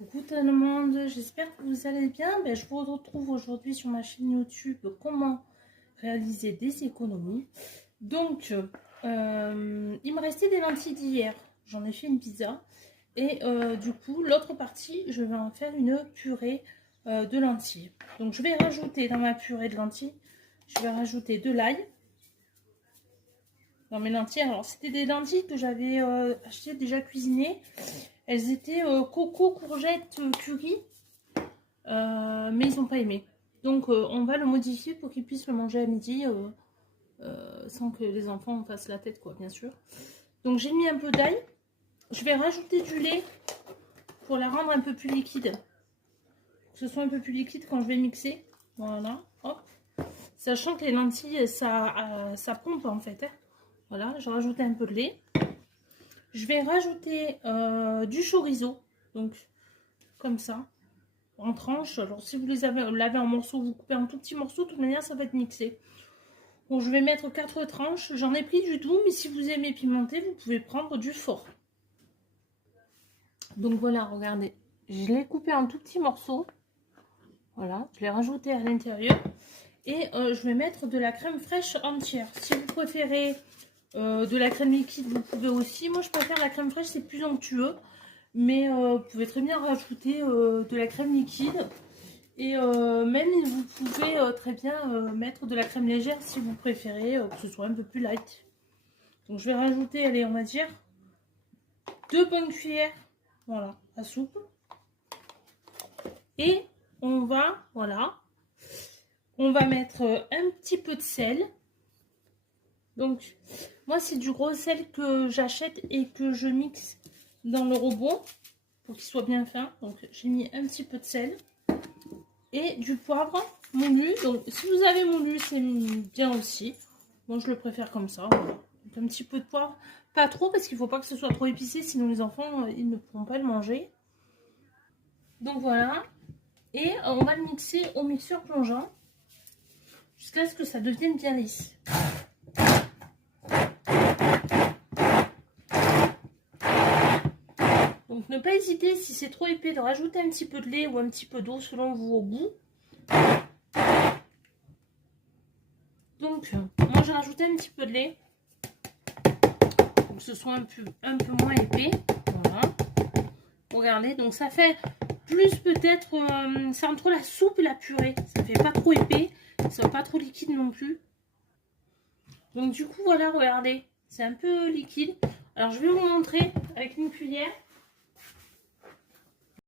Coucou tout le monde, j'espère que vous allez bien. Je vous retrouve aujourd'hui sur ma chaîne YouTube comment réaliser des économies. Donc, il me restait des lentilles d'hier. J'en ai fait une pizza. Et du coup, l'autre partie, je vais en faire une purée de lentilles. Donc, je vais rajouter dans ma purée de lentilles, je vais rajouter de l'ail. Dans mes lentilles, alors c'était des lentilles que j'avais achetées déjà cuisinées. Elles étaient coco, courgette, curry, mais ils n'ont pas aimé. Donc on va le modifier pour qu'ils puissent le manger à midi sans que les enfants en fassent la tête, quoi, bien sûr. Donc j'ai mis un peu d'ail. Je vais rajouter du lait pour la rendre un peu plus liquide. Que ce soit un peu plus liquide quand je vais mixer. Voilà, hop. Sachant que les lentilles, ça pompe en fait. Hein. Voilà, j'ai rajouté un peu de lait. Je vais rajouter du chorizo, donc comme ça, en tranches. Alors si vous l'avez en morceaux, vous coupez en tout petits morceaux, de toute manière ça va être mixé. Bon, je vais mettre 4 tranches, j'en ai pris du doux, mais si vous aimez pimenter, vous pouvez prendre du fort. Donc voilà, regardez, je l'ai coupé en tout petits morceaux. Voilà, je l'ai rajouté à l'intérieur. Et je vais mettre de la crème fraîche entière. Si vous préférez de la crème liquide, vous pouvez aussi. Moi, je préfère la crème fraîche, c'est plus onctueux. Mais vous pouvez très bien rajouter de la crème liquide. Et même, vous pouvez très bien mettre de la crème légère si vous préférez que ce soit un peu plus light. Donc, je vais rajouter, allez, on va dire 2 bonnes cuillères, voilà, à soupe. Et on va, voilà, on va mettre un petit peu de sel. Donc, moi, c'est du gros sel que j'achète et que je mixe dans le robot pour qu'il soit bien fin. Donc, j'ai mis un petit peu de sel et du poivre moulu. Donc, si vous avez moulu, c'est bien aussi. Moi, je le préfère comme ça. Voilà. Donc, un petit peu de poivre. Pas trop parce qu'il ne faut pas que ce soit trop épicé, sinon les enfants, ils ne pourront pas le manger. Donc, voilà. Et on va le mixer au mixeur plongeant jusqu'à ce que ça devienne bien lisse. Donc ne pas hésiter, si c'est trop épais, de rajouter un petit peu de lait ou un petit peu d'eau selon vos goûts. Donc moi j'ai rajouté un petit peu de lait pour que ce soit un peu moins épais. Voilà. Regardez, donc ça fait plus peut-être, c'est entre la soupe et la purée. Ça fait pas trop épais, ça fait pas trop liquide non plus. Donc du coup voilà, regardez, c'est un peu liquide. Alors je vais vous montrer avec une cuillère.